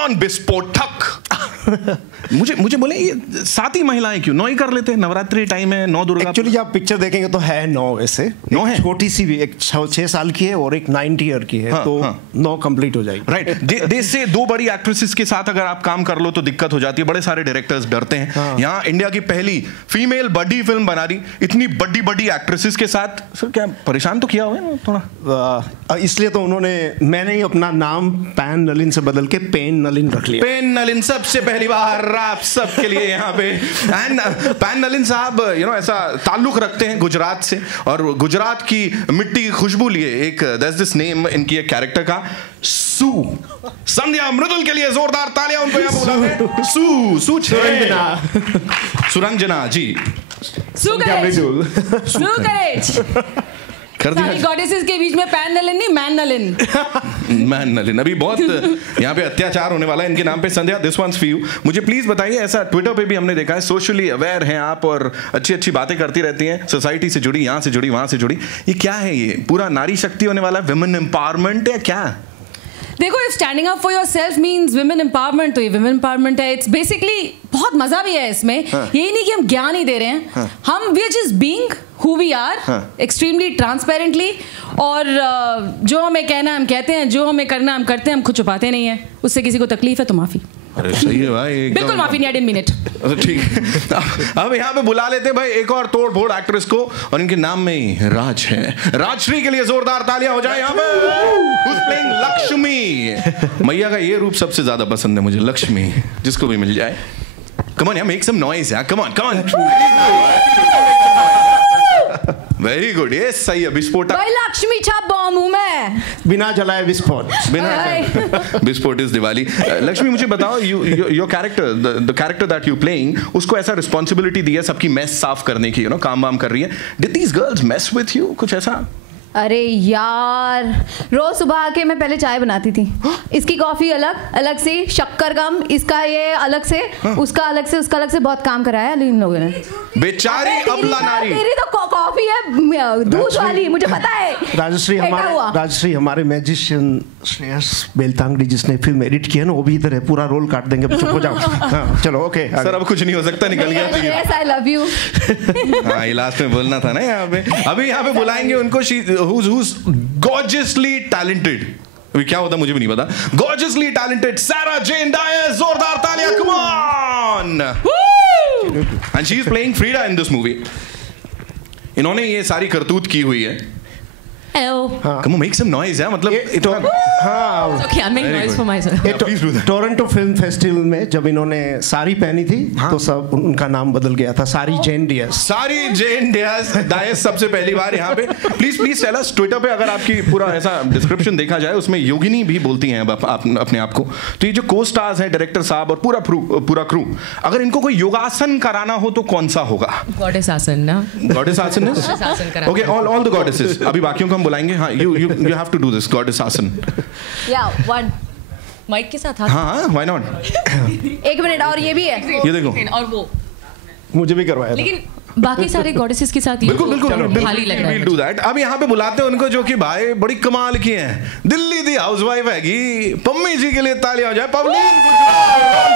On विस्फोटक। मुझे बोले ये 7 ही महिलाएं क्यों, 9 ही कर लेते हैं, नवरात्रि टाइम है, 9 दुर्गा। एक्चुअली आप पिक्चर देखेंगे तो है 9 वैसे, 9 है, छोटी सी भी, एक 6 साल की है और एक 90 ईयर की है। तो 9 कंप्लीट हो जाएगी। राइट। देश से 2 बड़ी एक्ट्रेसेस के साथ अगर आप काम कर लो तो दिक्कत हो जाती है, बड़े सारे डायरेक्टर्स डरते हैं। यहाँ इंडिया की पहली फीमेल बड़ी फिल्म बना रही, इतनी बड़ी एक्ट्रेसेस के साथ, सर क्या परेशान तो किया हुआ है थोड़ा? इसलिए तो मैंने ही अपना नाम पैन नलिन से बदल के पेन नलिन रख लिया। पेन नलिन, सबसे पहली बार आप सबके लिए यहाँ पे। एंड पैन नलिन साहब ऐसा ताल्लुक रखते हैं गुजरात से, और गुजरात की मिट्टी की खुशबू लिए एक दिस नेम इनकी एक कैरेक्टर का, सू। संध्या मृदुल के लिए जोरदार तालियां उनको यहाँ बुलाते हैं। सुरंजना जी, कर दिया गॉडेसेस के बीच में पैन नलिन नहीं, मैन नलिन। मैन नलिन। अभी बहुत यहाँ पे अत्याचार होने वाला है इनके नाम पे। संध्या, दिस वंस फॉर यू। मुझे प्लीज बताइए, ऐसा ट्विटर पे भी हमने देखा है, सोशली अवेयर हैं आप और अच्छी बातें करती रहती हैं, सोसाइटी से जुड़ी, यहाँ से जुड़ी, वहां से जुड़ी, ये क्या है? ये पूरा नारी शक्ति होने वाला है, विमेन एम्पावरमेंट या क्या? देखो, if standing up for yourself means women empowerment, तो ये विमेन एम्पावरमेंट है। इट्स बेसिकली बहुत मजा भी है इसमें। यही नहीं कि हम ज्ञान ही दे रहे हैं, हम we are just being who we are extremely transparently, और जो हमें कहना है हम कहते हैं, जो हमें करना हम करते हैं, हम खुद छुपाते नहीं है। उससे किसी को तकलीफ है तो माफी। अरे सही है भाई, बिल्कुल माफी नहीं, आई डिडंट मीन इट। ठीक है, अब यहाँ पे बुला लेते हैं भाई एक और तोड़ फोड़ एक्ट्रेस को, और इनके नाम में ही राज है। राजश्री के लिए जोरदार तालियां हो जाए यहाँ पे। Who's playing Lakshmi? मैया का ये रूप सबसे ज्यादा पसंद है मुझे, लक्ष्मी, जिसको भी मिल जाए। Come on, make some noise यार, come on। वेरी गुड, ये सही है। विस्फोटक भाई, लक्ष्मी छाप बॉम्ब हूं मैं, बिना जलाए विस्फोट। विस्फोट इज दिवाली। लक्ष्मी, मुझे बताओ, your character, the character that you playing, उसको ऐसा रिस्पॉन्सिबिलिटी दी है सबकी मेस साफ करने की, काम वाम कर रही है। Did these girls mess with you? कुछ ऐसा? अरे यार, रोज सुबह आके मैं पहले चाय बनाती थी। इसकी कॉफी अलग से, शक्कर कम, इसका ये अलग से, उसका अलग से, उसका अलग से, बहुत काम कराया इन लोगों ने। बेचारी अबला नारी। तेरी तो कॉफी है दूध वाली, मुझे पता है। राजश्री हमारे मैजिशियन श्रेयस बेलतांगड़ी, जिसने फिल्म एडिट किया ना, वो भी इधर है, पूरा रोल काट देंगे। चुप हो जाओ। चलो ओके सर, अब कुछ नहीं हो सकता, निकल गया। Yes, I love you. हाँ, ये लास्ट में बोलना था ना यहाँ पे। अभी यहाँ पे बुलाएंगे उनको, who's gorgeously talented। अभी क्या होता मुझे भी नहीं पता। Gorgeously talented Sarah Jane Dias, जोरदार तालियां, come on। And she is playing Frida in this movie। इन्होंने ये सारी करतूत की हुई है। Come on, make some noise, यार, मतलब Okay, I'm making noise for myself. Toronto film festival में जब इन्होंने साड़ी पहनी थी, तो सब उनका नाम बदल गया था, सारी जेन डियास। सारी जेन डायस सबसे पहली बार यहाँ पे। प्लीज टेल अस, ट्विटर पे अगर आपकी पूरा ऐसा डिस्क्रिप्शन देखा जाए, उसमें योगिनी भी बोलती हैं अपने आप को। तो ये जो को स्टार्स हैं, डायरेक्टर साहब और पूरा क्रू, अगर इनको कोई योगासन कराना हो तो कौन सा होगा? गॉडेस आसन ना? गॉडेस आसन ओके, ऑल द गॉडेसेस। अभी बाकियों को हम बुलाएंगे। हाँ, you have to do this goddess आसन। Yeah, one. माइक के साथ हाथ। हाँ, why not? 1 मिनट, और ये भी है, ये देखो, और वो मुझे भी करवाया था। लेकिन बाकी सारे गॉडेसेस के साथ बिल्कुल खाली लग रहा है। We'll do that। अब यहाँ पे बुलाते हैं उनको, जो कि भाई बड़ी कमाल की हैं। दिल्ली दी हाउसवाइफ हैगी, पम्मी जी के लिए तालियां हो जाए। Pavleen Gujral,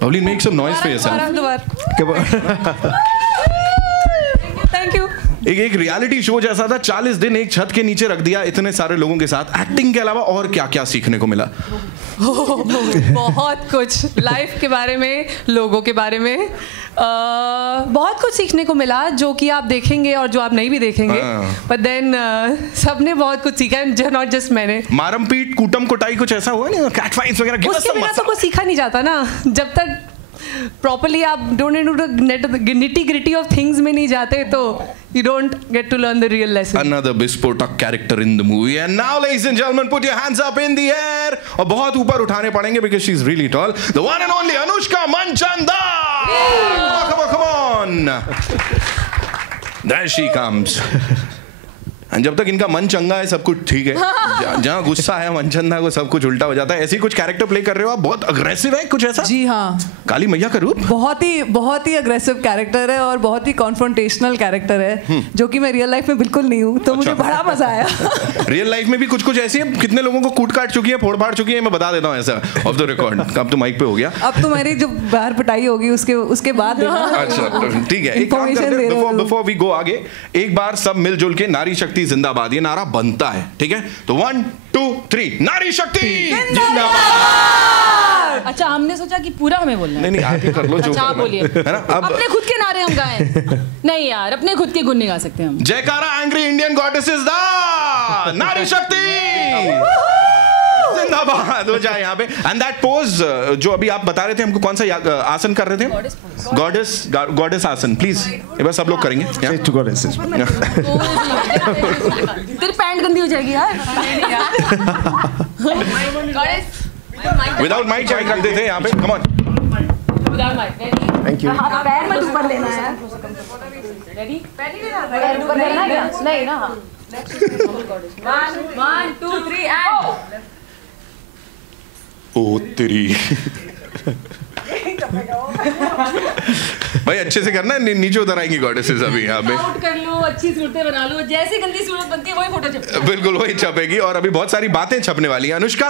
Pavleen, make some noise for yourself। Thank you. एक रियलिटी शो जैसा था, 40 दिन एक छत के नीचे रख दिया इतने सारे लोगों के साथ। एक्टिंग के अलावा और क्या क्या सीखने को मिला? बहुत कुछ, लाइफ के बारे में, लोगों के बारे में बहुत कुछ सीखने को मिला, जो कि आप देखेंगे और जो आप नहीं भी देखेंगे। बट देन सबने बहुत कुछ सीखा, नॉट जस्ट मैंने। मारम पीट, कूटम कुटाई, कुछ ऐसा हुआ नहीं? कैट फाइट्स वगैरह? उसके बिना तो कुछ सीखा नहीं जाता ना, जब तक प्रॉपर्ली आप निटी ग्रिटी ऑफ थिंग्स में नहीं जाते, तो you don't get to learn the real lesson. Another Bispotak character in the movie. And now, ladies and gentlemen, put your hands up in the air. और बहुत ऊपर उठाने पड़ेंगे because she's really tall. The one and only Anushka Manchanda. Come on. There she comes. जब तक इनका मन चंगा है सब कुछ ठीक है, जहाँ गुस्सा है मनचंदा को सब कुछ उल्टा हो जाता है। ऐसी कुछ कैरेक्टर प्ले कर रहे हो आप, बहुत अग्रेसिव है कुछ ऐसा? जी हाँ, काली मैया का रूप बहुत ही अग्रेसिव कैरेक्टर है और बहुत ही कॉन्फ्रंटेशनल कैरेक्टर है, जो कि मैं रियल लाइफ में बिल्कुल नहीं हूँ, तो मुझे बड़ा मजा आया। रियल लाइफ में भी कुछ ऐसी है, कितने लोगों को कूट काट चुकी है, फोड़ फाड़ चुकी है, मैं बता देता हूँ ऐसा ऑफ द रिकॉर्ड। अब तो माइक पे हो गया, अब तो मेरी जो बाहर पिटाई होगी उसके बाद। अच्छा ठीक है, एक काम करते हैं, बिफोर वी गो आगे, एक बार सब मिलजुल के नारी शक्ति जिंदाबाद ये नारा बनता है, ठीक है? तो 1 2 3 नारी शक्ति जिंदाबाद। अच्छा, हमने सोचा कि पूरा हमें बोलना है। नहीं आगे कर लो जो अच्छा, बोलिए, है ना? अब अपने खुद के नारे हम गाएं? नहीं यार, अपने खुद के गुण नहीं गा सकते हम। जयकारा एंग्री इंडियन गॉडेसेस दा नारी शक्ति जिंदाबाद हो जाए यहाँ पे। एंड दैट पोज जो अभी आप बता रहे थे हमको, कौन सा आसन कर रहे थे? गॉडेस आसन, प्लीज एक बार सब लोग करेंगे। तेरी पैंट गंदी हो जाएगी यार। विदाउट माइक रख देते यहाँ पे, कम ऑन। Thank you. पैर मत ऊपर लेना है। रेडी? पैर ऊपर लेना है? नहीं ना। 1 2 3 एंड ओ तेरी भाई अच्छे से करना है, नीचे उतर आएंगी गॉडेसेस अभी यहाँ पे। आउट कर लो, अच्छी सूरतें बना लो, जैसी गंदी सूरत बनती है वही फोटो छपेगी। बिल्कुल वही छपेगी, और अभी बहुत सारी बातें छपने वाली हैं। अनुष्का,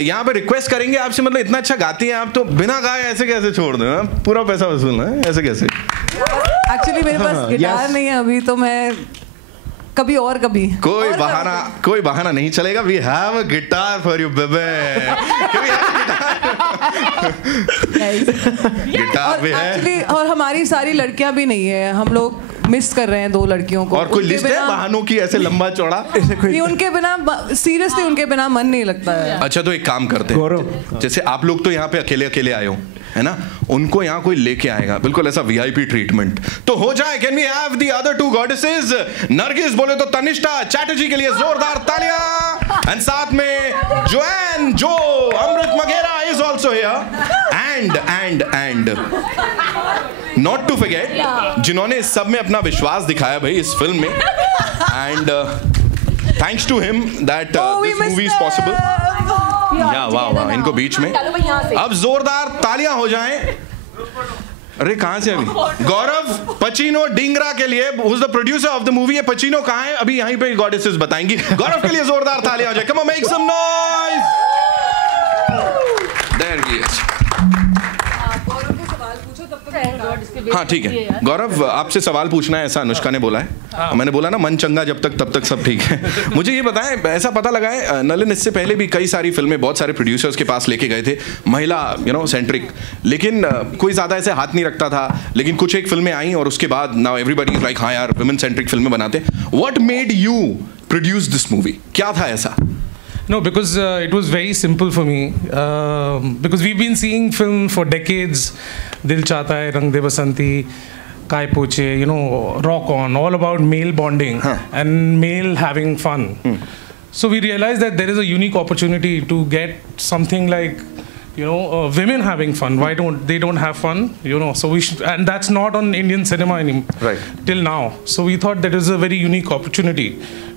यहाँ पे रिक्वेस्ट करेंगे आपसे, मतलब इतना अच्छा गाती हैं आप, तो बिना गाए ऐसे कैसे छोड़ दें? पूरा पैसा वसूलना है, ऐसे कैसे? एक्चुअली मेरे पास गिटार नहीं है अभी, तो मैं कभी कोई बहाना नहीं चलेगा। We have a guitar for you babe. Guitar भी है एक्चुअली, और हमारी सारी लड़कियां भी नहीं है, हम लोग मिस कर रहे हैं 2 लड़कियों को। और कोई लिस्ट है बहानों की ऐसे लंबा चौड़ा? उनके बिना सीरियसली उनके बिना मन नहीं लगता है। अच्छा तो एक काम करते हैं, जैसे आप लोग तो यहाँ पे अकेले आए हो, है ना? उनको यहाँ कोई लेके आएगा, बिल्कुल ऐसा वीआईपी ट्रीटमेंट तो हो जाए। Can we have the other 2 goddesses? Nargis बोले तो तनिष्ठा चैटर्जी के लिए जोरदार तालियां, एंड साथ में जोएन जो Amrit Maghera is also here, and not to forget जिन्होंने इस सब में अपना विश्वास दिखाया भाई इस फिल्म में, and thanks to him that this movie is possible. या वाह, इनको बीच में अब जोरदार तालियां हो जाएं। अरे कहां से अभी? गौरव पचिनो डिंगरा के लिए, who is the producer of the movie. ये पचिनो कहां है? अभी यहीं पे गॉडेसेस बताएंगी। गौरव के लिए जोरदार तालियां हो जाए। Come on, make some noise. There he is. हाँ ठीक है गौरव, आपसे सवाल पूछना है ऐसा अनुष्का ने बोला है। मैंने बोला ना मन चंगा जब तक सब ठीक है। मुझे ये बताएं, ऐसा पता लगा है नलिन इससे पहले भी कई सारी फिल्में बहुत सारे प्रोड्यूसर्स के पास लेके गए थे, महिला सेंट्रिक, लेकिन कोई ज्यादा ऐसे हाथ नहीं रखता था। लेकिन कुछ एक फिल्में आई और उसके बाद नाउ एवरीबॉडी इज लाइक हाँ यार वुमेन सेंट्रिक फिल्में बनाते। What made you produce this movie? क्या था ऐसा? No, because it was very simple for me. Because we've been seeing film for decades. Dil Chahta Hai, Rang De Basanti, Kai Poche, Rock On, all about male bonding and male having fun. So we realized that there is a unique opportunity to get something like, women having fun. Why don't have fun? So we should, and that's not on Indian cinema anymore. Right. Till now. So we thought that is a very unique opportunity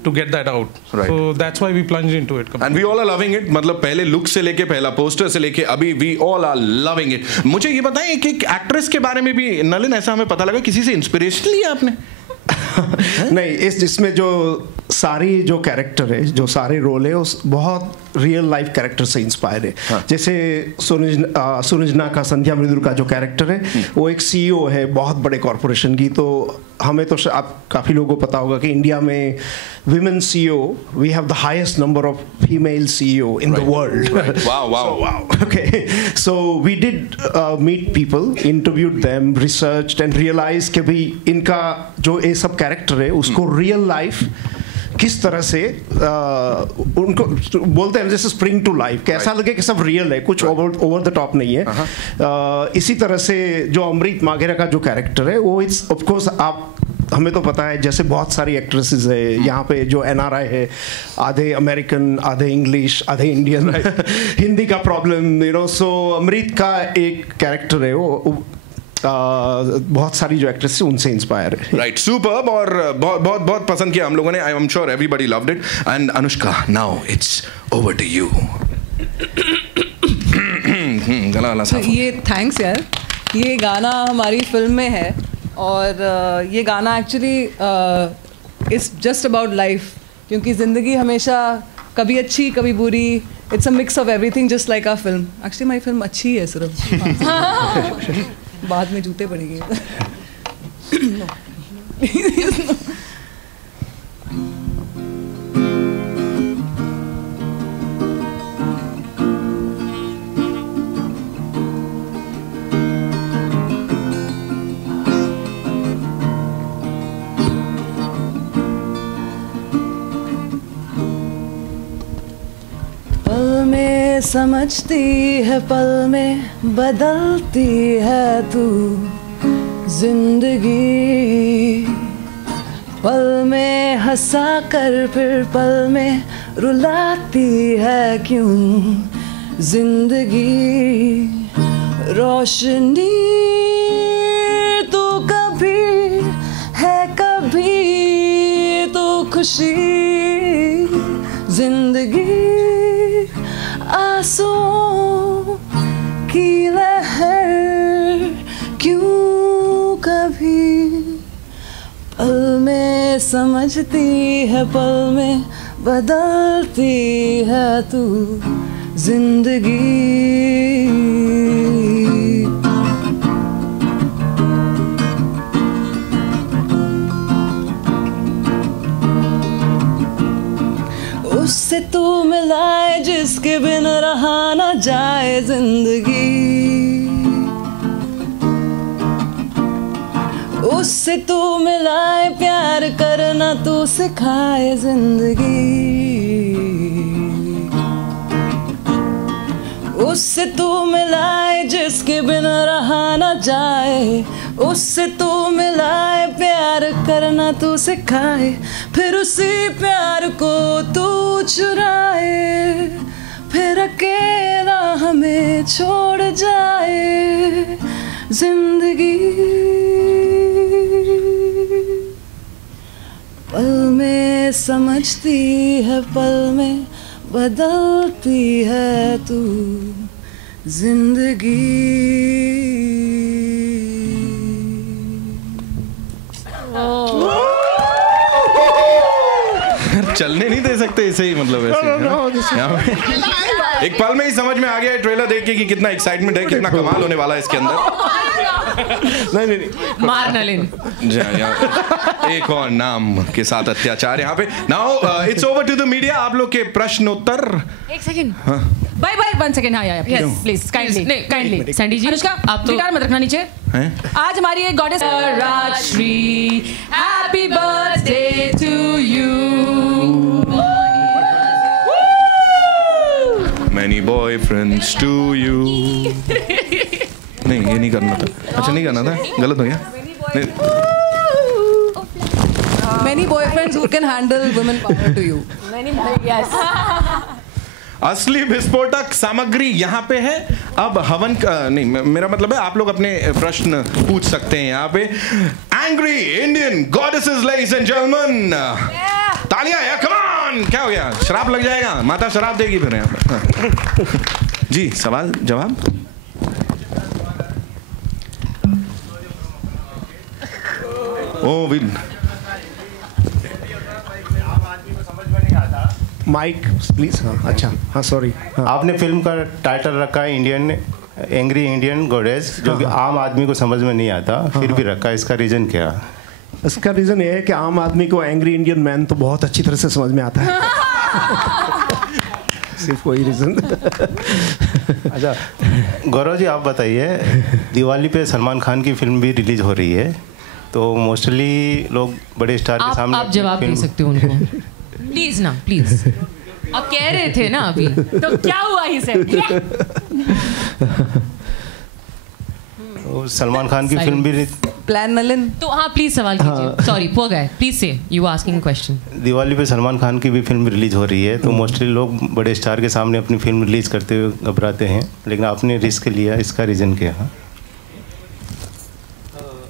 to get that out. Right. So that's why we plunged into it. And we all are loving it. मतलब पहले look से लेके, पहला poster से लेके अभी we all are loving it. मुझे ये बताएं कि एक्ट्रेस के बारे में भी नलिन, ऐसा हमें पता लगा किसी से इंस्पिरेशन लिया आपने? नहीं, इसमें जो सारी जो कैरेक्टर है, जो सारे रोल है, उस बहुत रियल लाइफ कैरेक्टर से इंस्पायर है। जैसे सुरंजना का, संध्या मृदुल का जो कैरेक्टर है, वो एक सीईओ है बहुत बड़े कॉरपोरेशन की। तो हमें तो आप काफ़ी लोगों को पता होगा कि इंडिया में women CEO, we have the highest number of female CEO in the world. Wow. Okay, so we did meet people, interviewed them, researched and realized कि भाई इनका जो ये सब कैरेक्टर है उसको रियल लाइफ किस तरह से उनको बोलते हैं जैसे स्प्रिंग टू लाइफ, कैसा लगे कि सब रियल है, कुछ ओवर द टॉप नहीं है। इसी तरह से जो अमृत माघेरा का जो कैरेक्टर है वो इट्स ऑफ कोर्स, आप हमें तो पता है जैसे बहुत सारी एक्ट्रेसेस है यहाँ पे जो NRI है, आधे अमेरिकन, आधे इंग्लिश, आधे इंडियन, हिंदी का प्रॉब्लम, सो अमृत का एक कैरेक्टर है वो बहुत सारी जो एक्ट्रेस उनसे इंस्पायर है। राइट, सुपर्ब, और बहुत बहुत बहुत पसंद किया हम लोगों ने। I am sure everybody loved it. And Anushka, now it's over to you. गला वाला साफ। ये थैंक्स यार, ये गाना हमारी फिल्म में है और ये गाना actually it's just about life, क्योंकि ज़िंदगी हमेशा कभी अच्छी कभी बुरी, it's a mix of everything just like our film. Actually हमारी फिल्म अच्छी है सिर्फ, बाद में जूते पड़ेंगे। समझती है पल में बदलती है तू जिंदगी, पल में हंसा कर फिर पल में रुलाती है क्यों जिंदगी। रोशनी तू कभी है कभी तो खुशी, जिंदगी आंसुओं की लहर क्यों कभी, पल में समझती है पल में बदलती है तू जिंदगी। उससे तू मिलाए जिसके बिन रहा ना जाए जिंदगी, उससे तू मिलाए प्यार करना तू सिखाए जिंदगी, उससे तू मिलाए जिसके बिन रहा ना जाए, उससे तू मिलाए प्यार करना तू सिखाए, फिर उसी प्यार को तू चुराए, फिर अकेला हमें छोड़ जाए जिंदगी। पल में समझती है पल में बदलती है तू जिंदगी। चलने नहीं दे सकते इसे ही, मतलब ऐसे यहाँ पे एक पल में ही समझ में आ गया ट्रेलर देख के कि कितना एक्साइटमेंट है, कितना कमाल होने वाला है इसके अंदर। नहीं मार नलिन। एक और नाम के साथ अत्याचार यहाँ पे। Now it's over to the media. आप लोग के प्रश्न उत्तर। एक सेकंड, बाय बाय, 1 सेकंड। हाँ यार, please kindly Sandy ji, Anushka आप तो गिटार मत रखना नीचे। आज हमारी एक goddess Rajshri, happy birthday to you. Many boyfriends to you। नहीं, ये नहीं करना था। अच्छा, नहीं करना था, गलत हो गया। Many boyfriends who can handle women power to you। Yes। असली विस्फोटक सामग्री यहाँ पे है। अब हवन नहीं, मेरा मतलब है आप लोग अपने प्रश्न पूछ सकते हैं यहाँ पे। Angry Indian goddesses, ladies and gentleman, तालियां या कम ऑन। क्या हो गया, शराब लग जाएगा, माता शराब देगी फिर यहाँ पे। जी, सवाल जवाब। Oh will mic please. हाँ, अच्छा, हाँ सॉरी। आपने फिल्म का टाइटल रखा है इंडियन एंग्री इंडियन गॉडेस, जो कि आम आदमी को समझ में नहीं आता, फिर भी रखा है, इसका रीजन क्या है? इसका रीजन ये है कि आम आदमी को एंग्री इंडियन मैन तो बहुत अच्छी तरह से समझ में आता है। सिर्फ वही रीजन। अच्छा गौरव जी, आप बताइए, दिवाली पे सलमान खान की फिल्म भी रिलीज हो रही है, तो मोस्टली लोग बड़े स्टार के सामने आप जवाब दे सकते हो उनको, प्लीज ना, प्लीज। आप कह रहे थे ना अभी, तो क्या हुआ ही से? सलमान खान की फिल्म भी प्लान नलिन। तो हाँ प्लीज सवाल कीजिए। सॉरी पुअर गाय, प्लीज से यू आस्किंग क्वेश्चन। दिवाली पे सलमान खान की भी फिल्म रिलीज हो रही है, तो मोस्टली लोग बड़े स्टार के सामने अपनी फिल्म रिलीज करते हुए घबराते हैं, लेकिन आपने रिस्क लिया, इसका रीजन क्या है?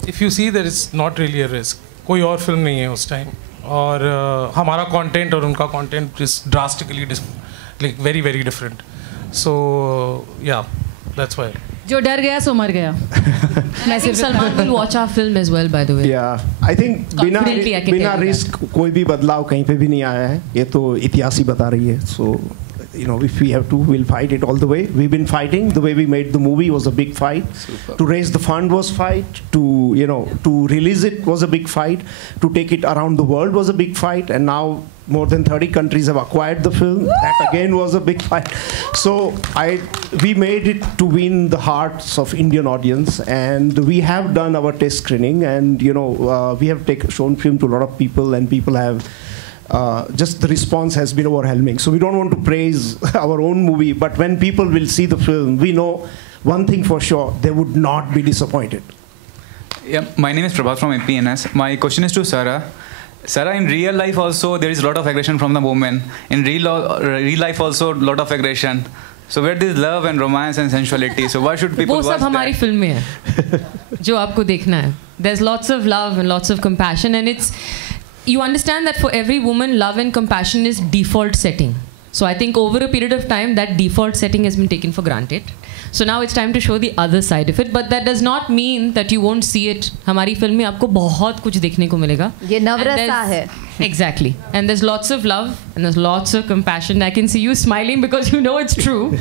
if you see there is not really a risk. कोई और फिल्म नहीं है उस टाइम, और हमारा कंटेंट और उनका content is drastically like very very different. So yeah, that's why. जो डर गया सो मर गया. I think Salman will watch our film as well, by the way. Yeah, I think बिना रिस्क कोई भी बदलाव कहीं पे भी नहीं आया है. ये तो इतिहास ही बता रही है. So you know, if we have to, we'll fight it all the way. We've been fighting. The way we made the movie was a big fight. Super. To raise the fund was fight. To, you know, to release it was a big fight. To take it around the world was a big fight. And now more than 30 countries have acquired the film. That again was a big fight. So we made it to win the hearts of Indian audience, and we have done our test screening, and you know, we have shown film to a lot of people, and people have. Just the response has been overwhelming. So we don't want to praise our own movie, but when people will see the film, we know one thing for sure: they would not be disappointed. Yeah, my name is Prabhat from MPNS. My question is to Sarah. Sarah, in real life also there is a lot of aggression from the women. In real life also a lot of aggression. So where there is love and romance and sensuality. So why should people watch that? वो सब हमारी film में है जो आपको देखना है. There's lots of love and lots of compassion, and it's. You understand that for every woman, love and compassion is default setting. So I think over a period of time, that default setting has been taken for granted. So now it's time to show the other side of it. But that does not mean that you won't see it. हमारी film में आपको बहुत कुछ देखने को मिलेगा. ये नवरसा है. Exactly. And there's lots of love and there's lots of compassion. I can see you smiling because you know it's true.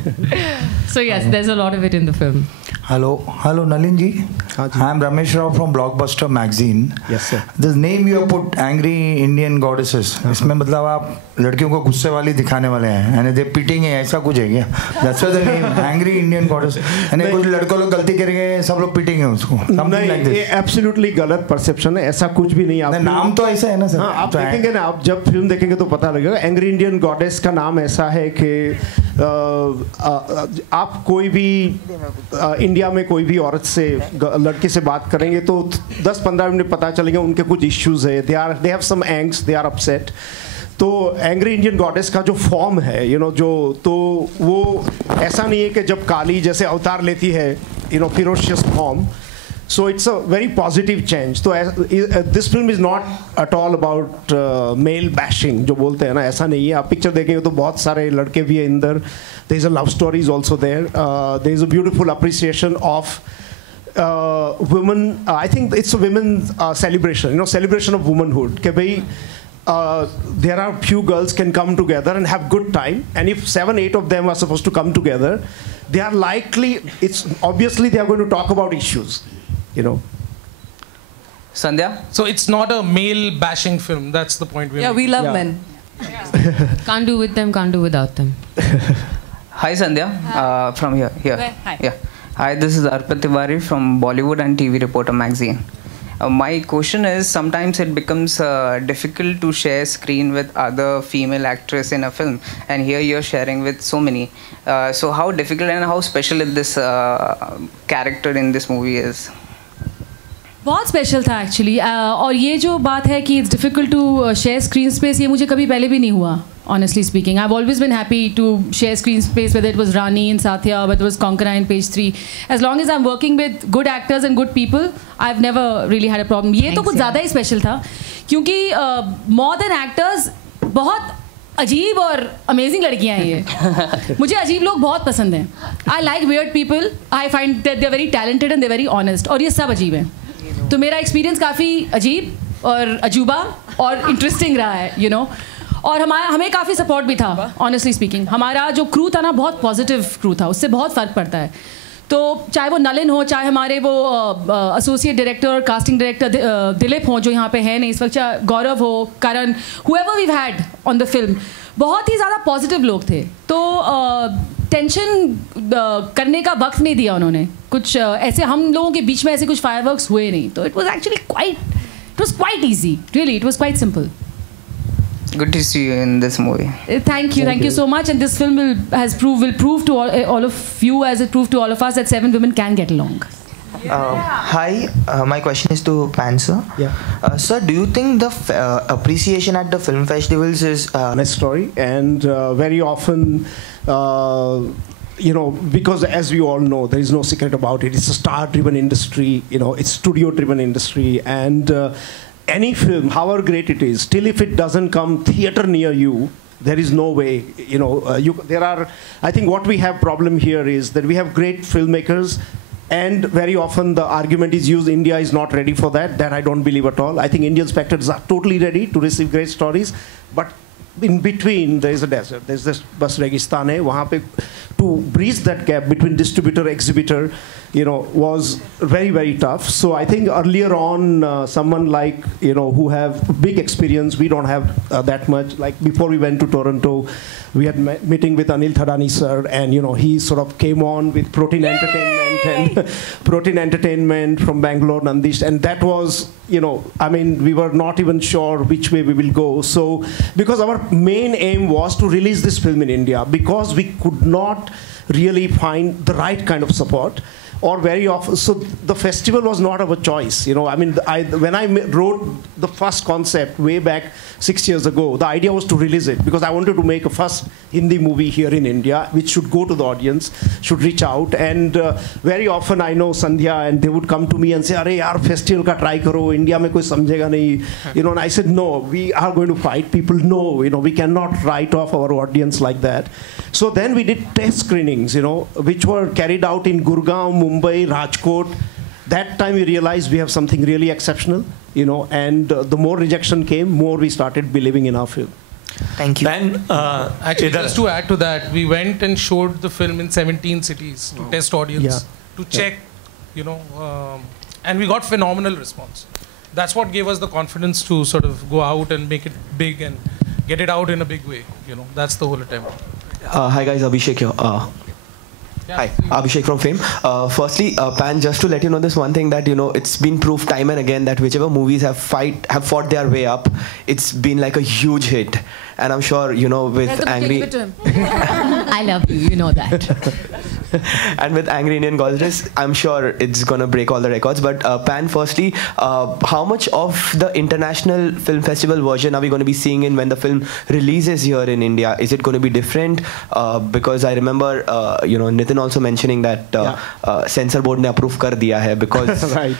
So yes, there's a lot of it in the film. Hello, Nalin ji. I am Ramesh Rao from Blockbuster Magazine. Yes, sir. The name you have put, Angry Indian Goddesses. इसमें मतलब आप लड़कियों को गुस्से वाली दिखाने वाले हैं, यानी they pitting है, ऐसा कुछ है क्या? That's why the name Angry Indian Goddess. यानी कुछ लड़कों लोग गलती करेंगे, सब लोग pitting है उसको. नहीं, ये absolutely गलत perception है. ऐसा कुछ भी नहीं. आप नाम तो ऐसा है ना सर. हाँ, आप देखेंगे ना, आप जब फिल्म देखेंगे तो पता लगेगा. Angry Indian Goddess का नाम ऐसा है कि आप कोई भी इंडिया में कोई भी औरत से लड़के से बात करेंगे तो 10-15 मिनट पता चलेंगे उनके कुछ इश्यूज है. They have some angst, they are upset. तो एंग्री इंडियन गॉडेस का जो फॉर्म है, यू नो, जो तो वो ऐसा नहीं है कि जब काली जैसे अवतार लेती है, you know, ferocious form. So it's a very positive change. So this film is not at all about male bashing जो बोलते हैं ना, ऐसा नहीं है. आप पिक्चर देखेंगे तो बहुत सारे लड़के भी हैं अंदर. There is a love story is also there. There is a beautiful appreciation of women. I think it's a women celebration. You know, celebration of womanhood. कि भाई there are few girls can come together and have good time, and if 7-8 of them are supposed to come together, they are likely. It's obviously they are going to talk about issues. You know. Sandhya? So it's not a male bashing film. That's the point. Yeah, we love men. Can't do with them, can't do without them. Hi Sandhya, from here. Hi. Yeah. Hi, this is Arpit Tiwari from Bollywood and TV Reporter magazine. My question is, sometimes it becomes difficult to share screen with other female actress in a film, and here you're sharing with so many. So how difficult and how special this character in this movie is? बहुत special था actually. और ये जो बात है कि it's difficult to share screen space, ये मुझे कभी पहले भी नहीं हुआ. Honestly speaking, I've always been happy to share screen space, whether it was Rani in Satya, whether it was Konkona in Page 3. As long as I'm working with good actors and good people, I've never really had a problem. ये तो कुछ ज़्यादा ही special था क्योंकि more than actors बहुत अजीब और amazing लड़कियां हैं ये. मुझे अजीब लोग बहुत पसंद हैं. I like weird people. I find that they're very talented and they're very honest. और ये सब अजीब हैं. तो मेरा एक्सपीरियंस काफ़ी अजीब और अजूबा और इंटरेस्टिंग रहा है, यू नो. और हमें काफ़ी सपोर्ट भी था. ऑनेस्टली स्पीकिंग, हमारा जो क्रू था ना, बहुत पॉजिटिव क्रू था. उससे बहुत फ़र्क पड़ता है. तो चाहे वो नलिन हो, चाहे हमारे वो एसोसिएट डायरेक्टर और कास्टिंग डायरेक्टर दिलीप हो जो यहाँ पे है नहीं इस वक्त, चाहे गौरव हो, Karan, whoever we had on the film, बहुत ही ज़्यादा पॉजिटिव लोग थे. तो टेंशन करने का वक्त नहीं दिया उन्होंने. कुछ ऐसे हम लोगों के बीच में ऐसे कुछ फायरवर्क्स हुए नहीं. तो it was quite easy, really. It was quite simple. Good to see you in this movie. Thank you so much. And this film will prove to all of you, as it proved to all of us, that 7 women can get along. Hi, my question is to Pan sir. Yeah. Sir, do you think the appreciation at the film festivals is my story, and very often because as we all know, there is no secret about it. It's a star-driven industry, it's studio-driven industry, and any film, however great it is, till if it doesn't come theater near you, there is no way, I think what we have problem here is that we have great filmmakers, and very often the argument is used, India is not ready for that. That I don't believe at all. I think Indian spectators are totally ready to receive great stories, but in between there is a desert. There's this bas Registan hai. Wahan pe, to bridge that gap between distributor, exhibitor, was very, very tough. So I think earlier on, someone like, who have big experience, we don't have that much. Like before we went to Toronto, we had meeting with Anil Thadani sir, and he sort of came on with Protein Entertainment and Protein Entertainment from Bangalore, Nandish, and that was, we were not even sure which way we will go. So because our main aim was to release this film in India, because we could not really find the right kind of support. Or very often, so the festival was not our choice. When I wrote the first concept way back 6 years ago, the idea was to release it because I wanted to make a first Hindi movie here in India, which should go to the audience, should reach out. And very often I know Sandhya, and they would come to me and say, "Arey yaar, festival ka try karo, India mein koi samjhega nahi." And I said, no, we are going to fight. People know, we cannot write off our audience like that. So then we did test screenings, which were carried out in Gurgaon, Mumbai, Rajkot. That time we realized we have something really exceptional, and the more rejection came, more we started believing in our film. Thank you. And actually, just to add to that, we went and showed the film in 17 cities to test audience, to check, and we got phenomenal response. That's what gave us the confidence to sort of go out and make it big and get it out in a big way. That's the whole attempt. Hi guys, Abhishek here. Hi, Abhishek from Fame. Firstly, Pan, just to let you know this one thing that, it's been proved time and again that whichever movies have fought their way up, it's been like a huge hit. And I'm sure, with Angry... I love you, you know that. And with Angry Indian Goddess, I'm sure it's going to break all the records. But Pan, firstly, how much of the international film festival version are we going to be seeing in when the film releases here in India? Is it going to be different? Because I remember, Nitin also mentioning that censor board ne approve kar diya hai because, right.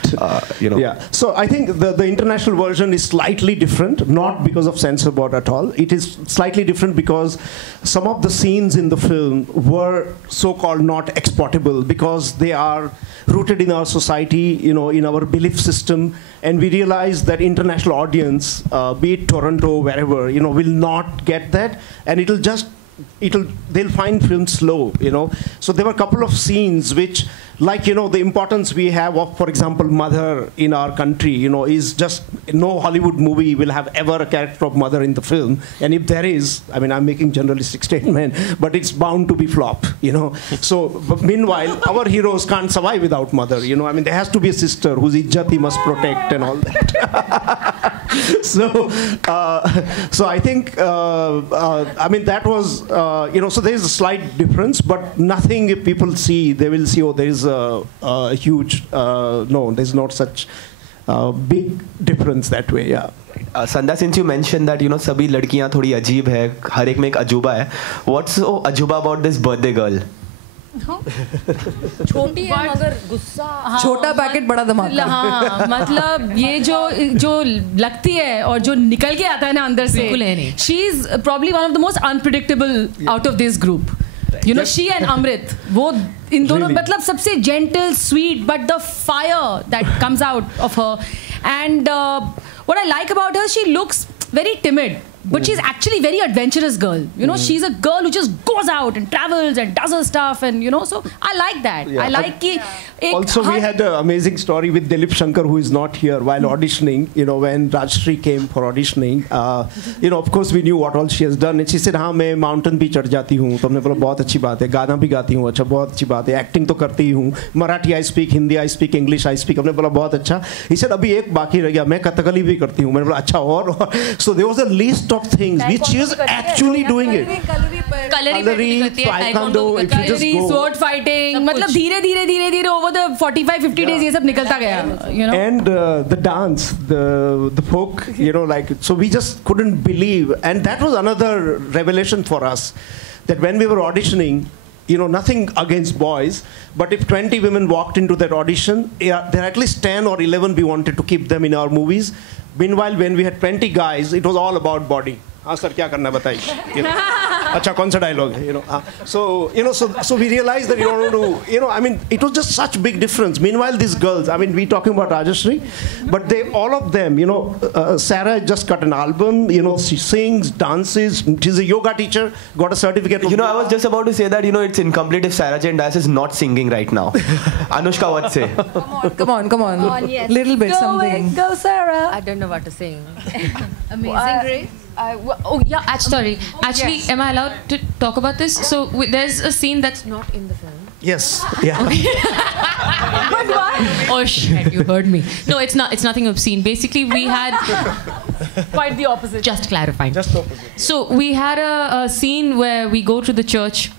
Yeah. So I think the international version is slightly different, not because of censor board at all. It is slightly different because some of the scenes in the film were so-called not exportable because they are rooted in our society, in our belief system, and we realize that international audience, be it Toronto, wherever, will not get that, and they'll find film slow, So there were a couple of scenes which, like, the importance we have of, for example, mother in our country, is just no Hollywood movie will have ever a character of mother in the film. And if there is, I'm making generalistic statement, but it's bound to be flop, So, but meanwhile, our heroes can't survive without mother, there has to be a sister whose ijjat he must protect and all that. So I think, that was, so there is a slight difference, but nothing if people see, they will see, there is a huge, no, there's not such big difference that way, yeah. Sandhya, since you mentioned that, sabhi ladkiyan thodi ajeeb hai, har ek mein ek ajuba hai. What's so ajuba about this birthday girl? छोटी है मगर गुस्सा छोटा packet बड़ा धमाका हाँ मतलब ये जो लगती है और जो निकल के आता है ना अंदर से she is probably one of the most unpredictable out of this group she and Amrit वो इन दोनों मतलब सबसे gentle sweet but the fire that comes out of her and what I like about her, she looks very timid but she's actually very adventurous girl. She's a girl who just goes out and travels and does her stuff and so I like that. I like it. Also we had an amazing story with Dilip Shankar who is not here while auditioning, when Rajshri came for auditioning, of course we knew what all she has done and she said, हाँ मैं mountain भी चढ़ जाती हूँ तो हमने बोला बहुत अच्छी बात है गाना भी गाती हूँ अच्छा बहुत अच्छी बात है acting तो करती हूँ Marathi I speak Hindi I speak English I speak हमने बोला बहुत अच्छा he said अभी एक बाकी रह गया मैं कथकली भी करती हूँ मैंने बोला अच्छा और so there was a list of things which she is actually doing it kalari taekwondo sword fighting मतलब धीरे over the 45-50 days ये सब निकलता गया and the dance the folk like so we just couldn't believe and that was another revelation for us that when we were auditioning nothing against boys, but if 20 women walked into that audition, there are at least 10 or 11 we wanted to keep them in our movies. Meanwhile, when we had 20 guys, it was all about body. हाँ sir क्या करना बताइए अच्छा कौन सा dialogue है so we realized that I mean it was just such big difference. Meanwhile these girls, I mean we talking about Rajashree, but they all of them, Sarah just cut an album, she sings, dances, she's a yoga teacher, got a certificate. I was just about to say that it's incomplete if Sarah Jane Dias is not singing right now. Anushka, what say? Come on. Yes. Little bit Go something. Away, go Sarah. I don't know what to sing. Amazing Grace. Sorry. Actually, Yes. am I allowed to talk about this? So there's a scene that's not in the film. Yes. Yeah. But why? Oh shit! You heard me. No, it's not. It's nothing obscene. Basically, we had Quite the opposite. just clarifying. Just opposite. So we had a scene where we go to the church.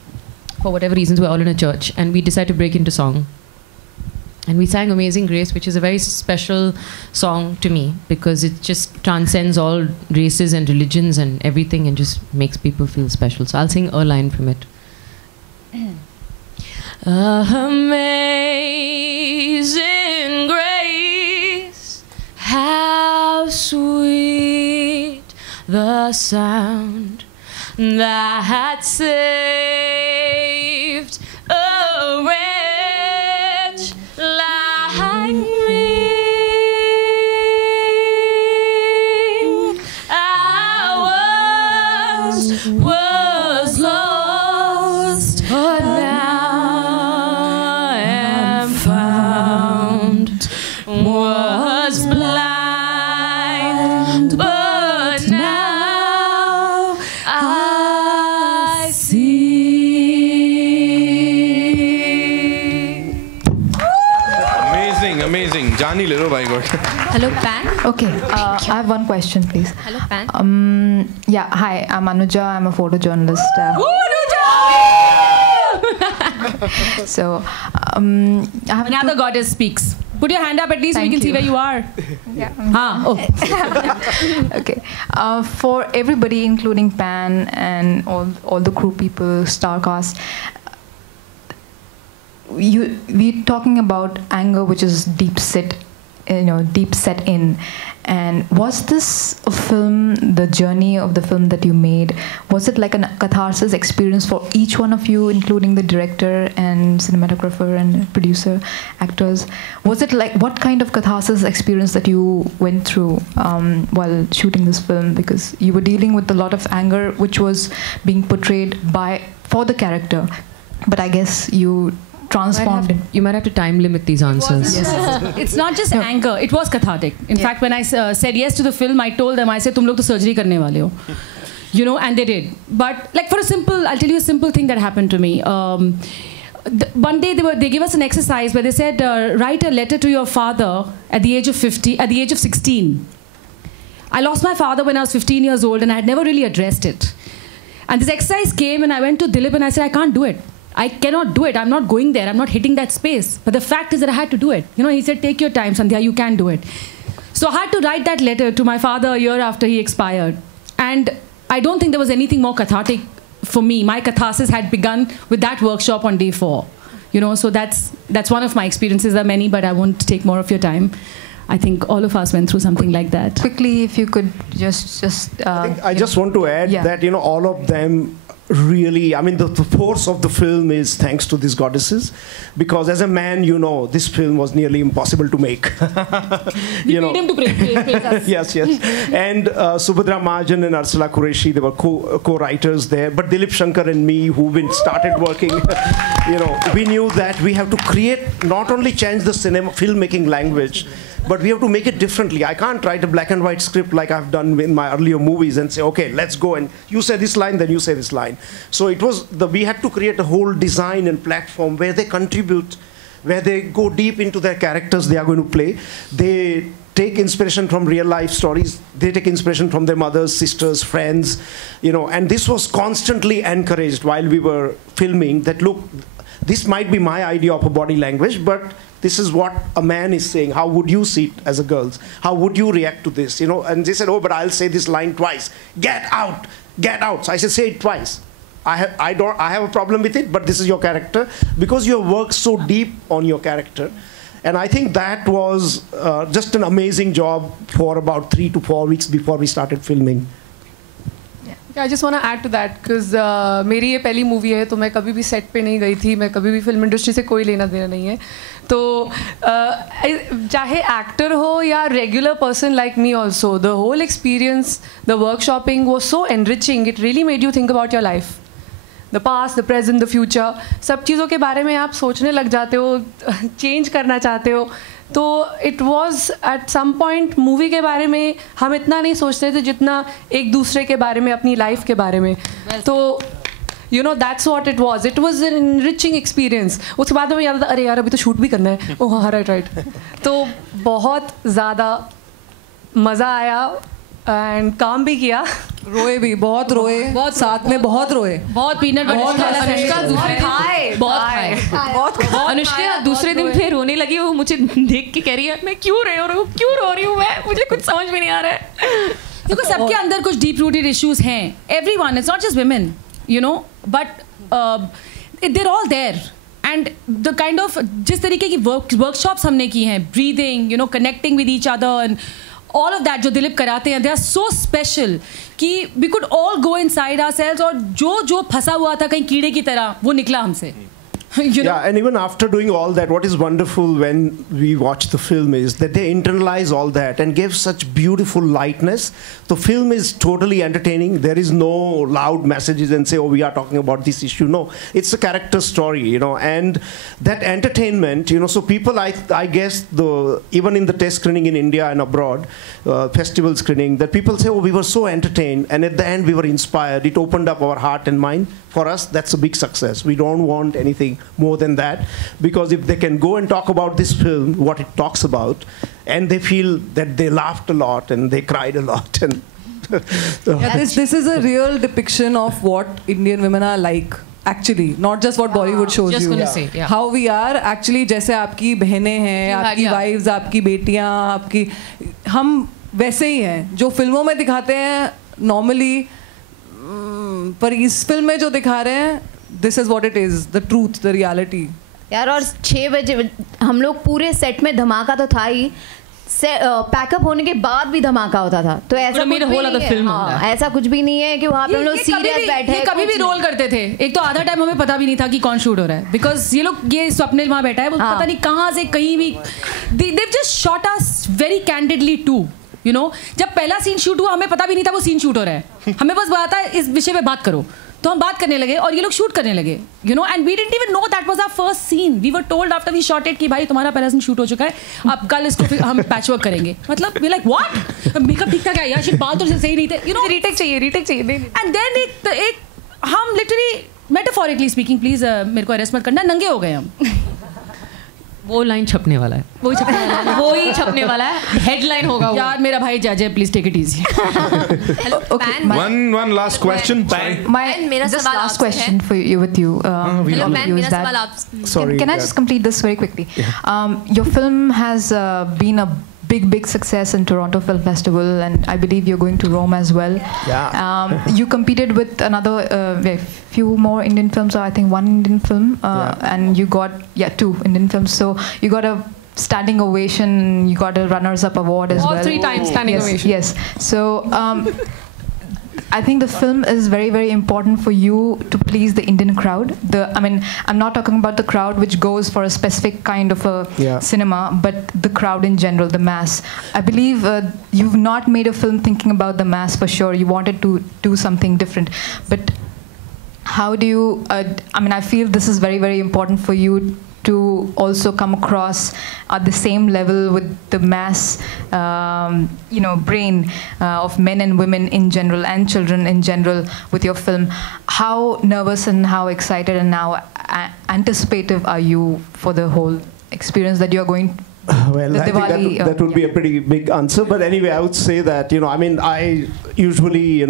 For whatever reasons, we're all in a church, and we decide to break into song. And we sang Amazing Grace, which is a very special song to me because it just transcends all races and religions and everything and just makes people feel special. So I'll sing a line from it. Amazing grace, how sweet the sound that saved a wretch like me. I once was lost, but now I am found. Was blind, but now I see. Amazing. Jani le lo bhai ko. Hello, Pan. Okay, I have one question, please. Hello, Pan. Yeah, hi, I'm Anuja. I'm a photojournalist. So, I have Another goddess speaks. Put your hand up at least so we can see where you are. Yeah. Okay. For everybody, including Pan and all the crew people, star cast, we're talking about anger, which is deep set in. And was this a film, the journey of the film that you made, was it like a catharsis experience for each one of you, including the director and cinematographer and producer, actors? Was it like, what kind of catharsis experience that you went through while shooting this film? Because you were dealing with a lot of anger, which was being portrayed for the character. But I guess you transformed it. You might have to time limit these answers. It's not just anger, it was cathartic. In fact, when I said yes to the film, I told them, I said, tum log to surgery karne wale ho. And they did. But like I'll tell you a simple thing that happened to me. One day they gave us an exercise where they said, write a letter to your father at the age of 16. I lost my father when I was 15 years old and I had never really addressed it. And this exercise came and I went to Dilip and I said, I can't do it. I cannot do it. I'm not going there. I'm not hitting that space. But the fact is that I had to do it. He said, take your time, Sandhya, you can do it. So I had to write that letter to my father a year after he expired. And I don't think there was anything more cathartic for me. My catharsis had begun with that workshop on day 4. So that's one of my experiences. There are many, but I won't take more of your time. I think all of us went through something like that. Quickly, if you could just I just want to add that, all of them really, I mean, the force of the film is thanks to these goddesses, because as a man, this film was nearly impossible to make. We paid him to praise us. Yes. And Subhadra Mahajan and Ursula Qureshi, they were co-writers there. But Dilip Shankar and me, who started working, we knew that we have to not only change the filmmaking language, but we have to make it differently. I can't write a black and white script like I've done in my earlier movies and say, okay, let's go and you say this line, then you say this line. So we had to create a whole design and platform where they contribute, where they go deep into their characters they are going to play. They take inspiration from real life stories. They take inspiration from their mothers, sisters, friends, and this was constantly encouraged while we were filming that, look, this might be my idea of a body language, but this is what a man is saying. How would you see it as a girl? How would you react to this? And they said, oh, but I'll say this line twice. Get out, get out. So I said, say it twice. I have a problem with it, but this is your character, because you have worked so deep on your character. And I think that was just an amazing job for about 3 to 4 weeks before we started filming. Yeah, I just want to add to that because मेरी ये पहली movie है, तो मैं कभी भी set पे नहीं गई थी, मैं कभी भी फिल्म इंडस्ट्री से कोई लेना देना नहीं है. तो चाहे एक्टर हो या regular person like me also, the whole experience, the workshopping was so enriching. It really made you think about your life, the past, the present, the future. सब चीज़ों के बारे में आप सोचने लग जाते हो, चेंज करना चाहते हो. तो it was at some point movie के बारे में हम इतना नहीं सोचते थे जितना एक दूसरे के बारे में, अपनी लाइफ के बारे में. तो you know that's what it was. It was an enriching experience. उसके बाद में याद आता, अरे यार अभी तो शूट भी करना है. ओह हाँ, राइट राइट. तो बहुत ज़्यादा मज़ा आया एंड काम भी किया, रोए भी, बहुत रोए, बहुत साथ में बहुत रोए, बहुत पीनट बटर. अनुष्का दूसरे खाए, बहुत खाए. अनुष्का दूसरे दिन फिर रोने लगी. वो मुझे देख के कह रही है, मैं क्यों रो रही हूँ मैं, मुझे कुछ समझ में नहीं आ रहा है. देखो सबके अंदर कुछ डीप रूटेड इश्यूज हैं. Everyone, it's not just women, you know, but they're all there. And the kind of जिस तरीके की वर्कशॉप्स हमने की हैं, breathing, you know, connecting with each other and all of that जो दिलीप कराते हैं, they are so special कि we could all go inside ourselves. और जो फंसा हुआ था कहीं कीड़े की तरह, वो निकला हमसे. Yeah, and even after doing all that, what is wonderful when we watch the film is that they internalize all that and give such beautiful lightness. The film is totally entertaining. There is no loud messages and say, oh, we are talking about this issue. No, it's a character story, you know, and that entertainment, you know, so people, I guess, even in the test screening in India and abroad, festival screening, that people say, oh, we were so entertained, and at the end we were inspired. It opened up our heart and mind. For us, that's a big success. We don't want anything more than that, because if they can go and talk about this film, what it talks about, and they feel that they laughed a lot and they cried a lot, and yeah, this is a real depiction of what Indian women are like. Actually, not just what Bollywood shows just you. Say, yeah. How we are actually. जैसे आपकी बहनें हैं, आपकी wives, आपकी बेटियाँ, आपकी, हम वैसे ही हैं जो फिल्मों में दिखाते हैं normally. पर इस फिल्म में जो दिखा रहे हैं, this is what it is, the truth, the reality. यार और 6 बजे हम लोग पूरे सेट में, धमाका तो था ही, पैकअप होने के बाद भी धमाका होता था. तो ऐसा कुछ भी नहीं है. हाँ, ऐसा कुछ भी नहीं है कि वहाँ पे हम लोग सीरियस बैठे हैं. कभी भी रोल करते थे. एक तो आधा टाइम हमें पता भी नहीं था कि कौन शूट हो रहा है, बिकॉज ये लोग, ये स्वप्निल वहाँ बैठा है, वो पता नहीं कहाँ से कहीं भी, they've just shot us very candidly too. You know, जब पहला सीन शूट हुआ हमें पता भी नहीं था वो सीन शूट हो रहा है. हमें बस बताया इस विषय पे बात करो, तो हम बात करने लगे और ये लोग शूट करने लगे. You know, and we didn't even know that was our first scene. We were told after we shot it कि भाई तुम्हारा पहला सीन शूट हो चुका है, अब कल इसको फिर हम पैच वर्क करेंगे. मतलब we like what? मेकअप ठीक ठाक है यार, शिट बाल तो सही नहीं थे. You know, रीटेक चाहिए. And then एक हम literally metaphorically speaking, please मेरे को अरेस्ट मत करना, नंगे हो गए हम. वो लाइन छपने वाला है, वो ही छपने वाला है, हेडलाइन होगा वो. यार मेरा भाई जज है, please take it easy. One last question. Just last question for you with you. Hello, मेरा सवाल आप. Sorry. Can I just complete this very quickly? Your film has been a big success in Toronto Film Festival, and I believe you're going to Rome as well. Yeah. You competed with another few more Indian films, or I think one Indian film, and you got 2 Indian films. So you got a standing ovation. You got a runners-up award as well. All 3 times standing ovation. Yes. So. I think the film is very important for you to please the Indian crowd. I mean, I'm not talking about the crowd which goes for a specific kind of a cinema, but the crowd in general, the mass. I believe you've not made a film thinking about the mass for sure. You wanted to do something different. But how do you, I mean, I feel this is very important for you to also come across at the same level with the mass, you know, brain of men and women in general and children in general with your film. How nervous and how excited and how anticipative are you for the whole experience that you are going Well, I think that would be a pretty big answer. But anyway, I would say that, I mean, I usually,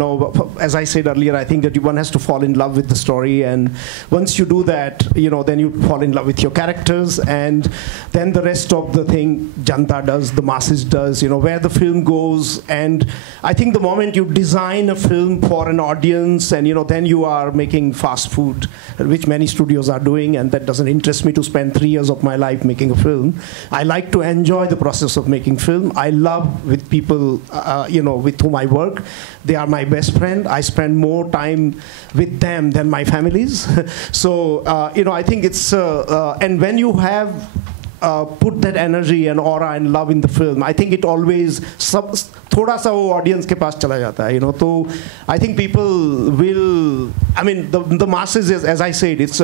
as I said earlier, I think that one has to fall in love with the story. And once you do that, then you fall in love with your characters. And then the rest of the thing, Janta does, the masses does, where the film goes. And I think the moment you design a film for an audience and, then you are making fast food, which many studios are doing. And that doesn't interest me to spend 3 years of my life making a film. I like to enjoy the process of making film. I love with people, with whom I work. They are my best friend. I spend more time with them than my families. So, I think it's, and when you have put that energy and aura and love in the film, I think it always थोड़ा सा वो audience के पास चला जाता है, तो I think people will, I mean the masses is, as I said, it's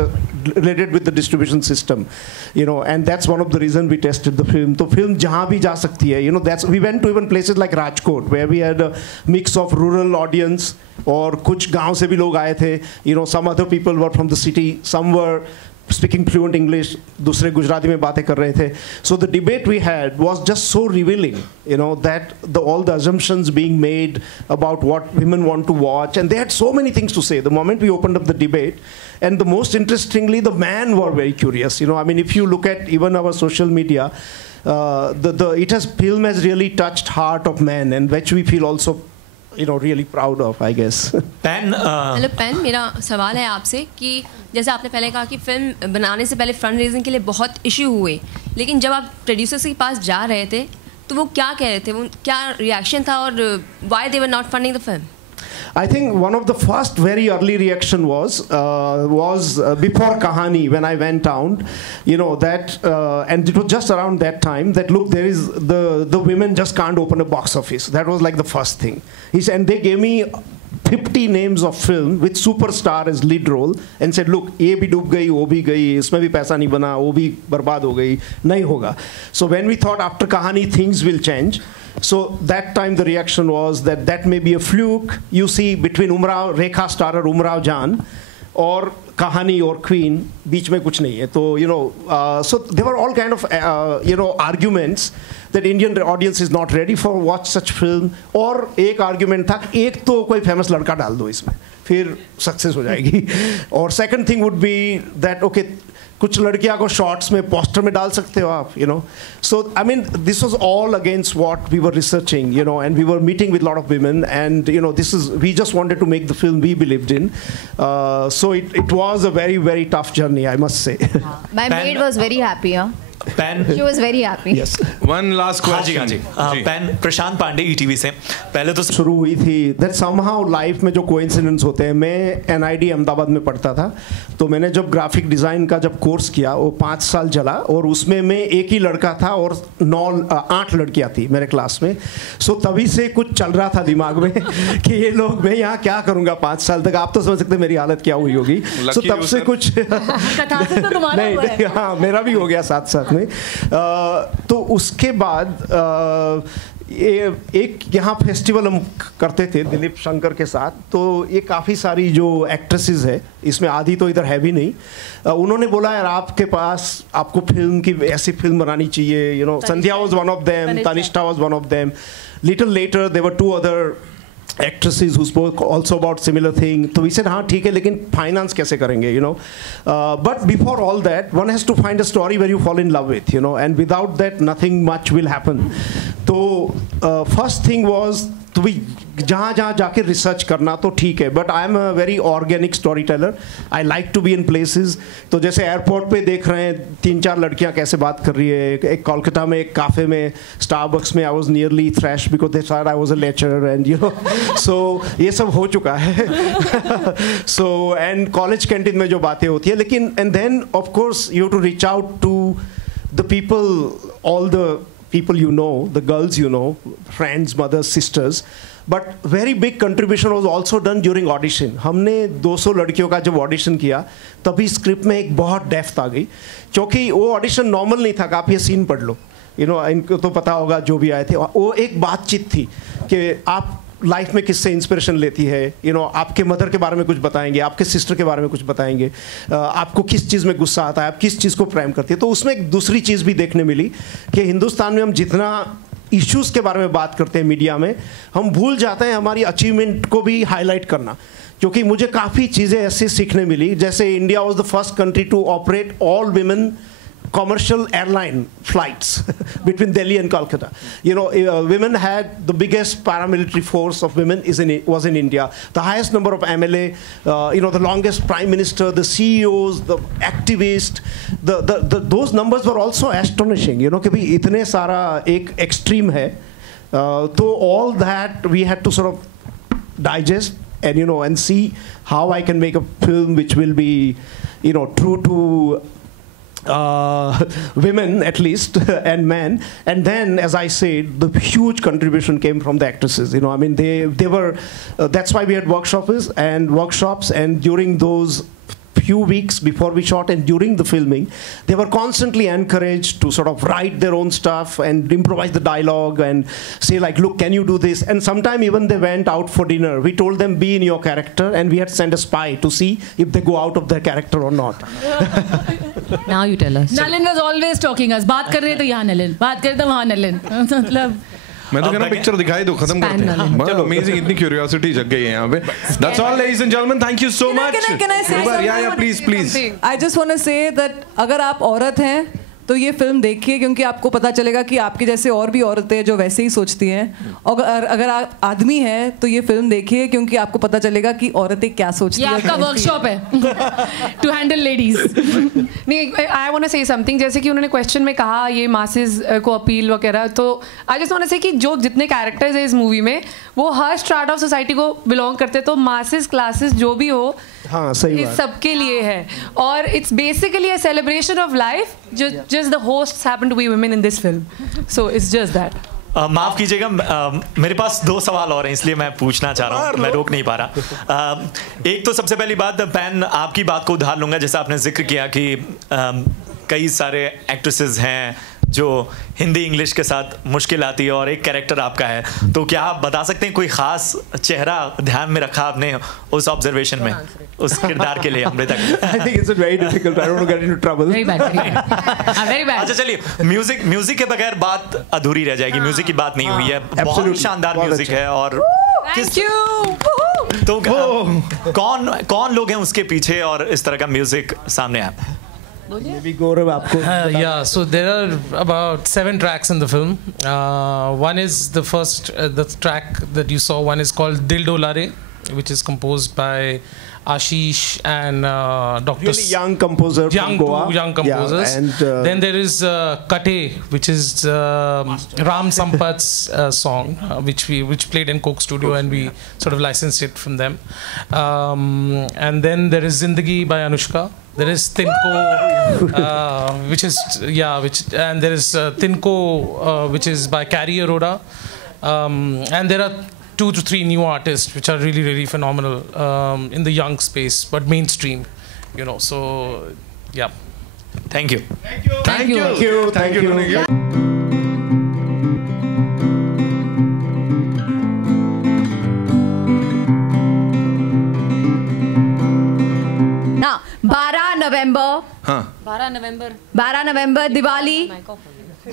related with the distribution system, and that's one of the reasons we tested the film. तो film जहाँ भी जा सकती है, that's, we went to even places like Rajkot where we had a mix of rural audience और कुछ गांव से भी लोग आए थे, some other people were from the city, some were speaking fluent English, दूसरे गुजराती में बातें कर रहे थे. So the debate we had was just so revealing, that all the assumptions being made about what women want to watch, and they had so many things to say. The moment we opened up the debate, and the most interestingly, the men were very curious. I mean, if you look at even our social media, film has really touched heart of men, and which we feel also really proud of, I guess. Hello pan, मेरा सवाल है आपसे कि जैसे आपने पहले कहा कि फिल्म बनाने से पहले फंड रेजिंग के लिए बहुत इशू हुए, लेकिन जब आप प्रोड्यूसर्स के पास जा रहे थे तो वो क्या कह रहे थे, वो क्या रिएक्शन था और why they were not funding the film? I think one of the first very early reaction was before Kahani, when I went down, that, and it was just around that time that, look, there is the women just can't open a box office. That was like the first thing. And they gave me 50 names of film with superstar as lead role and said, look, ये भी डूब गई, वो भी गई, इसमें भी पैसा नहीं बना, वो भी बर्बाद हो गई, नहीं होगा. So when we thought after Kahani things will change, so that time the reaction was that may be a fluke. You see, between Umrao, Rekha starrer Umrao Jan, or Kahani or Queen, बीच में कुछ नहीं है. तो so there were all kind of arguments that Indian audience is not ready for watch such film. और एक argument था, एक तो कोई famous लड़का डाल दो इसमें, फिर success हो जाएगी. और second thing would be that, okay, कुछ लड़कियां को शॉर्ट्स में पोस्टर में डाल सकते हो आप, So I mean, this was all against what we were researching, and we were meeting with a lot of women, and we just wanted to make the film we believed in. So it was a very, very tough journey, I must say. My maid was very happy. She was very happy. Yes. One last question. हाँ जी. Pan प्रशांत Pandey ETV से पहले तो शुरू हुई थी that somehow life में जो coincidence होते हैं. मैं NID अहमदाबाद में पढ़ता था, तो मैंने जब ग्राफिक डिज़ाइन का जब कोर्स किया वो 5 साल चला, और उसमें मैं एक ही लड़का था और 8 लड़कियां थी मेरे क्लास में. सो तभी से कुछ चल रहा था दिमाग में कि ये लोग, मैं यहाँ क्या करूँगा 5 साल तक. आप तो समझ सकते मेरी हालत क्या हुई होगी. सो तब से कुछ नहीं, हाँ, मेरा भी हो गया साथ में. तो उसके बाद एक यहाँ फेस्टिवल हम करते थे दिलीप शंकर के साथ, तो ये काफ़ी सारी जो एक्ट्रेसेस है, इसमें आधी तो इधर है भी नहीं, उन्होंने बोला यार आपके पास आपको फिल्म की ऐसी फिल्म बनानी चाहिए. Sandhya was one of them, Tanishtha was one of them. Little later there were 2 other actresses who spoke also about similar thing. So we said, हाँ ठीक है, लेकिन finance कैसे करेंगे, But before all that, one has to find a story where you fall in love with, and without that, nothing much will happen. So first thing was, तो भी जहाँ जाके रिसर्च करना तो ठीक है, but I am a very organic storyteller. I like to be in places. तो जैसे एयरपोर्ट पे देख रहे हैं 3-4 लड़कियाँ कैसे बात कर रही है. एक कोलकाता में एक काफ़े में स्टारबक्स में I was nearly trash because they thought I was a lecturer and so ये सब हो चुका है. सो एंड कॉलेज कैंटीन में जो बातें होती है, लेकिन and then of course you to reach out to the people, all the people the girls friends, mothers, sisters. But very big contribution was also done during audition. हमने 200 लड़कियों का जब ऑडिशन किया तभी स्क्रिप्ट में एक बहुत डेप्थ आ गई, क्योंकि वो ऑडिशन नॉर्मल नहीं था कि आप ये सीन पढ़ लो, इनको तो पता होगा जो भी आए थे. वो एक बातचीत थी कि आप लाइफ में किससे इंस्पिरेशन लेती है, आपके मदर के बारे में कुछ बताएंगे, आपके सिस्टर के बारे में कुछ बताएंगे, आपको किस चीज़ में गुस्सा आता है, आप किस चीज़ को प्रेम करती है। तो उसमें एक दूसरी चीज़ भी देखने मिली कि हिंदुस्तान में हम जितना इश्यूज़ के बारे में बात करते हैं मीडिया में, हम भूल जाते हैं हमारी अचीवमेंट को भी हाईलाइट करना। क्योंकि मुझे काफ़ी चीज़ें ऐसे सीखने मिली, जैसे India was the first country to operate all women commercial airline flights between Delhi and Calcutta. Women had the biggest paramilitary force of women was in India. The highest number of MLA, the longest prime minister, the CEOs, the activists, those numbers were also astonishing. कि भाई इतने सारा एक extreme है. So all that we had to sort of digest and see how I can make a film which will be true to women at least and men. And then, as I said, the huge contribution came from the actresses. I mean, they were that's why we had workshops, and during those few weeks before we shot and during the filming, they were constantly encouraged to sort of write their own stuff and improvise the dialogue and say like, look, can you do this? And sometime even they went out for dinner. We told them, be in your character, and we had sent a spy to see if they go out of their character or not. Now you tell us. Nalin was always talking us. बात कर रहे तो यहाँ नलिन, बात कर रहे तो वहाँ नलिन. मतलब मैं तो कह रहा हूँ पिक्चर दिखाई दो, खत्म करते हैं. मतलब अमेजिंग, इतनी क्यूरियोसिटी जग गई है यहाँ पे. That's all, ladies and gentlemen. Thank you so much. Can I say something? Yeah, please. I just want to say that अगर आप औरत हैं तो ये फिल्म देखिए, क्योंकि आपको पता चलेगा कि आपके जैसे और भी औरतें हैं जो वैसे ही सोचती हैं. और अगर आप आदमी हैं तो ये फिल्म देखिए, क्योंकि आपको पता चलेगा कि औरतें क्या सोचती हैं. ये आपका वर्कशॉप है टू हैंडल लेडीज. नहीं, I want to say something. जैसे कि उन्होंने क्वेश्चन में कहा ये मासेस को अपील वगैरह, तो आई जस्ट वांट टू से कि जो जितने कैरेक्टर्स है इस मूवी में वो हर स्ट्राट ऑफ सोसाइटी को बिलोंग करते हैं. तो मासेस क्लासेस जो भी हो, हाँ, सही इस सबके लिए है. और it's basically a celebration of life. Just the hosts happen to be women in this film, so it's just that. माफ कीजिएगा, मेरे पास 2 सवाल और हैं, इसलिए मैं पूछना चाह रहा हूँ, मैं रोक नहीं पा रहा. एक तो सबसे पहली बात, पैन आपकी बात को उधार लूंगा. जैसा आपने जिक्र किया कि कई सारे एक्ट्रेसेस हैं जो हिंदी इंग्लिश के साथ मुश्किल आती है, और एक कैरेक्टर आपका है. तो क्या आप बता सकते हैं कोई खास चेहरा ध्यान में रखा आपने उस ऑब्जर्वेशन में, उस किरदार के लिए Amrita? I think it's very difficult. I don't want to get into trouble. Very bad. Very bad. अच्छा चलिए, म्यूजिक के बगैर बात अधूरी रह जाएगी. म्यूजिक की बात नहीं हुई है. बहुत शानदार म्यूजिक है. और Thank you. तो कौन लोग हैं उसके पीछे और इस तरह का म्यूजिक सामने आया? Maybe Gaurav आपको. Yeah, so there are about 7 tracks in the film. One is the first, the track that you saw. One is called Dil Dolare, which is composed by Ashish and Dr. Really young composer from Goa. Young composers. Yeah, and then there is Kate, which is Ram Sampat's song, which played in Coke Studio, and we sort of licensed it from them. And then there is Zindagi by Anushka. There is Tinko, and there is Tinko, which is by Carrie Aroda, and there are 2 to 3 new artists which are really, really phenomenal in the young space, but mainstream, So, yeah. Thank you. Thank you. हाँ, 12 नवंबर दिवाली.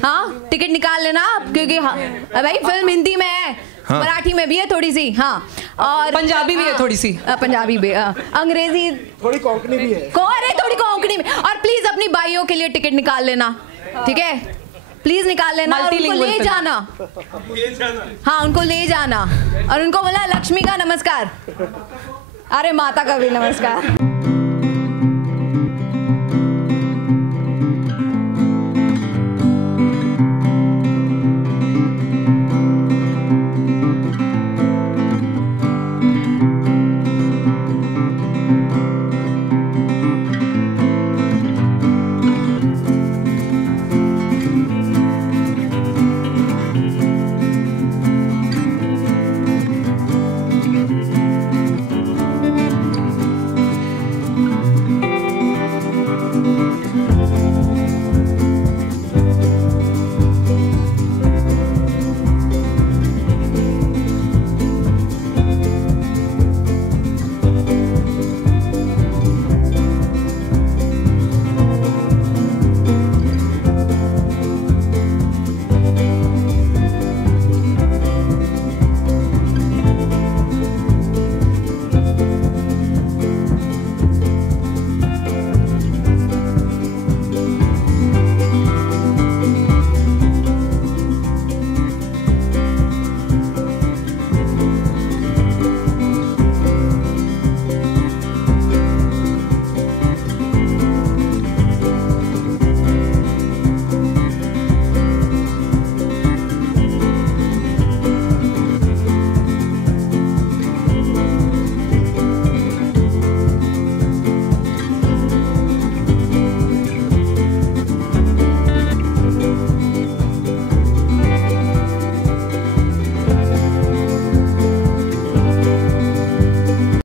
हाँ, ticket निकाल लेना, क्योंकि भाई film Hindi में है, मराठी में भी है थोड़ी सी, हाँ, और पंजाबी भी है थोड़ी सी, पंजाबी भी, अंग्रेजी थोड़ी कोंकणी भी है. थोड़ी कोंकणी में. और प्लीज अपनी भाइयों के लिए टिकट निकाल लेना, ठीक है? प्लीज निकाल लेना और उनको ले जाना. हाँ, उनको ले जाना और उनको बोला लक्ष्मी का नमस्कार, अरे माता का भी नमस्कार.